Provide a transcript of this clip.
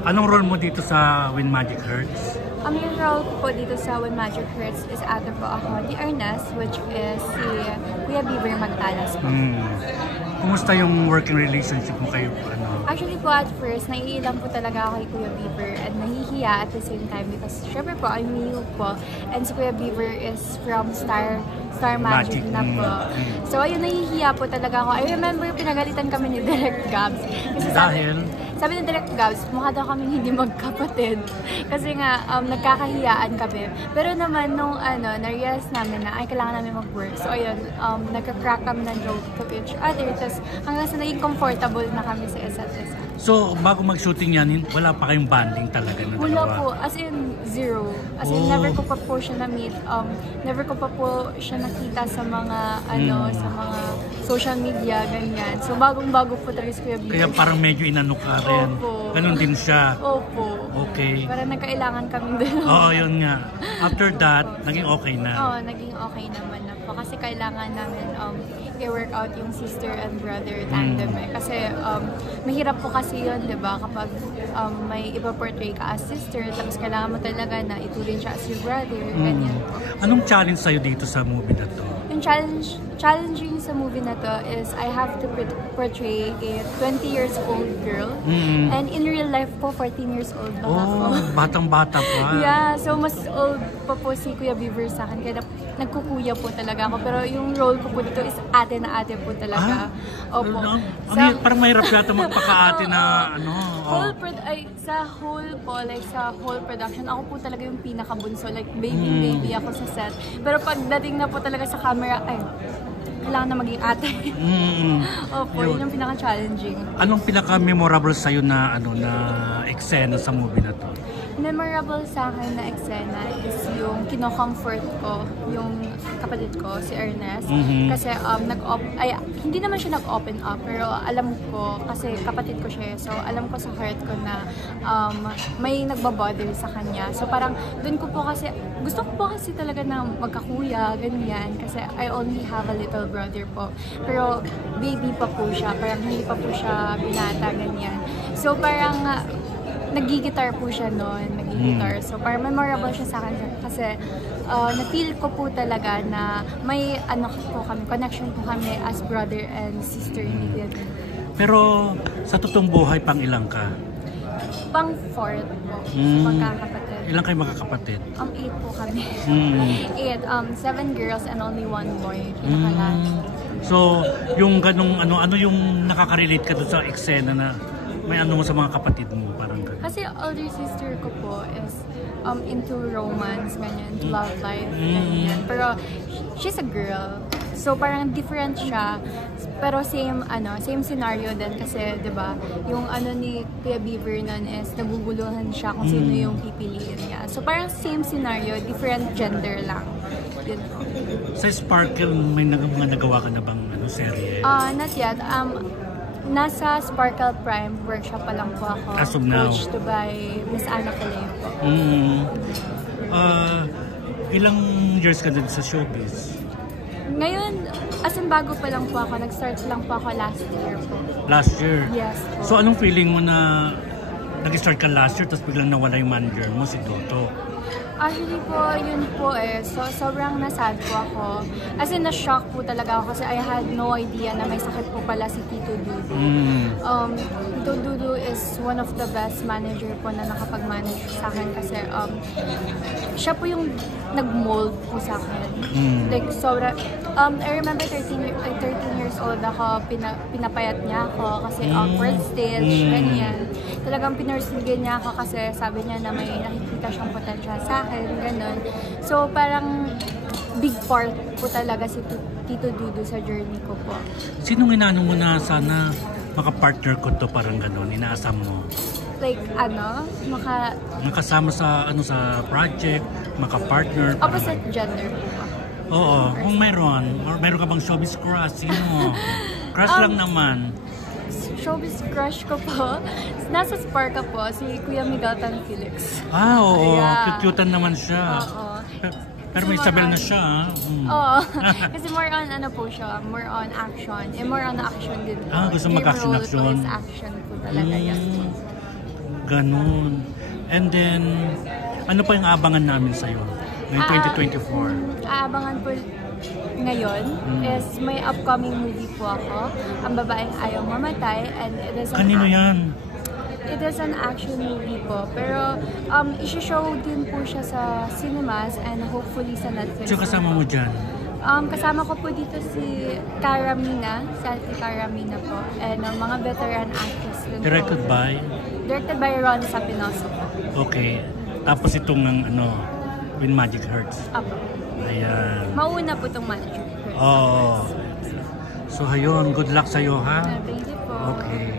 Anong role mo dito sa When Magic Hurts? Yung role ko po dito sa When Magic Hurts is ate po ako ni Ernest, which is si Kuya Beaver Magtalas po. Kumusta yung working relationship mo kayo? Actually po at first, naiilang po talaga ako kay Kuya Beaver at nahihiya at the same time because syempre po, I'm new po and si Kuya Beaver is from Star Magic na po. So ayun, nahihiya po talaga ako. I remember pinagalitan kami ni Direct Gabs. Kasi sabi ni Direct Gabs, mukha daw kaming hindi magkapatid. Kasi nga, nagkakahiyaan kami. Pero naman, nung na-realize namin na, ay, kailangan namin mag-work. So, ayun, nagka-crack kami ng joke to each other. Tapos, hanggang sa naging comfortable na kami sa isa't isa. So, bago mag-shooting yan, wala pa kayong bonding talaga na dalawa? Wala po. As in, zero. As in, never ko pa po siya na-meet. Never ko pa po siya nakita sa mga, sa mga social media, ganyan. So, bagong-bago po talaga si Kuya Beaver. Kaya parang medyo inano ka rin. Opo. Ganon din siya. Opo. Okay. Parang nagkailangan kaming dalawa. Oo, yun nga. After that, naging okay na. Oo, naging okay naman na po. Kasi kailangan namin i-work out yung sister and brother tandem eh. Kasi mahirap po kasi yun, di ba? Kapag may ipa-portray ka as sister, tapos kailangan mo talaga na ituloy siya as your brother, ganyan po. Anong challenge sa'yo dito sa movie na to? Yung challenging sa movie na to is I have to portray a 20 years old girl. And in real life po, 14 years old pa ako. Batang-bata pa. Yeah, so mas old pa po si Kuya Beaver sa akin. Kaya nagkukuya po talaga ako. Pero yung role ko po dito is ate na ate po talaga. Opo. Parang mahirap yata magpaka-ate na sa whole production, ako po talaga yung pinakabunso. Like, baby ako sa set. Pero pagdating na po talaga sa camera, kailangan na maging ate. Opo, yun yung pinaka-challenging. Anong pinaka-memorable sa'yo na, na eksena sa movie na to? Memorable sa akin na eksena is yung kino-comfort ko yung kapatid ko, si Ernest. Kasi hindi naman siya nag-open up, pero alam ko, kasi kapatid ko siya, so alam ko sa heart ko na may nagbabother sa kanya. So parang dun ko po kasi, gusto ko po kasi talaga na magkakuya, ganyan. Kasi I only have a little brother po. Pero baby pa po siya, parang hindi pa po siya binata, ganyan. So parang nag-gitar po siya noon, nag-gitar. So, parang memorable siya sa akin kasi na-feel ko po talaga na may connection po kami as brother and sister ni Kuya. Pero sa totoong buhay, pang ilang ka? Pang 4 po, magkakapatid. Ilang kayo magkakapatid? 8 po kami. 8, 7 girls and only 1 boy. So, yung ganung ano yung nakaka-relate ka doon sa eksena na may mo sa mga kapatid mo, parang ganun? Kasi older sister ko po is into romance, ganyan, love life, ganyan. Pero she's a girl. So parang different siya. Pero same scenario din kasi 'di ba? Yung ni Kuya Beaver nun is naguguluhan siya kung sino yung pipiliin niya. So parang same scenario, different gender lang. Yun po. Sa Sparkle, may mga nagawa ka na bang serye? Not yet. Nasa Sparkle Prime workshop pa lang po ako. As of now. Coached by Miss Anna Caleo po. Ilang years ka din sa showbiz? Ngayon, as in bago pa lang po ako. Nag-start lang po ako last year po. Last year? Yes po. So anong feeling mo na nag-start ka last year tapos biglang nawala yung manager mo, si Toto? Actually po, yun po so sobrang nasad po ako. As in, na-shock po talaga ako kasi I had no idea na may sakit po pala si Tito Dudu. Tito Dudu is one of the best manager po na nakapag-manage sa akin kasi siya po yung nag-mold po sa akin. Like, I remember 13 years old ako, pinapayat niya ako kasi awkward stage, ganyan. Talagang pinursigan niya ako kasi sabi niya na may nakikita siyang potential sa akin, gano'n. So, parang big part po talaga si Tito Dudu sa journey ko po. Sinong inano mo na sana maka-partner ko to, parang gano'n, inaasam mo? Like, nakasama sa, sa project, maka-partner? Opposite gender po. Oo, kung meron ka bang showbiz crush, sino? Crush lang naman. Showbiz crush ko po, nasa Sparka po, si Kuya Miguel Tan Felix. Oo, yeah. Cute-cutean naman siya. Oo. Pero may Isabel na siya, Oo. Kasi more on po siya, more on action. More on action din po. Gusto mag-action-action. Action po talaga yan. Ganun. And then, ano pa yung abangan namin sa'yo ngayong 2024? Aabangan po ngayon is may upcoming movie po ako, Ang Babaeng Ayaw Mamatay, and it is Kanino yan? It is an action movie po, pero isi-show din po siya sa cinemas and hopefully sa Netflix. So kasama mo dyan? Kasama ko po dito si Cara Mina, si Ate Cara Mina po, and mga veteran actors din Directed po. by? Directed by Ron Sapinoso po. Okay. Tapos itong When Magic Hurts. Apo. Ayan. Mauna po itong manager. Oo. So, ayun. Good luck sa'yo, ha? Thank you po. Okay.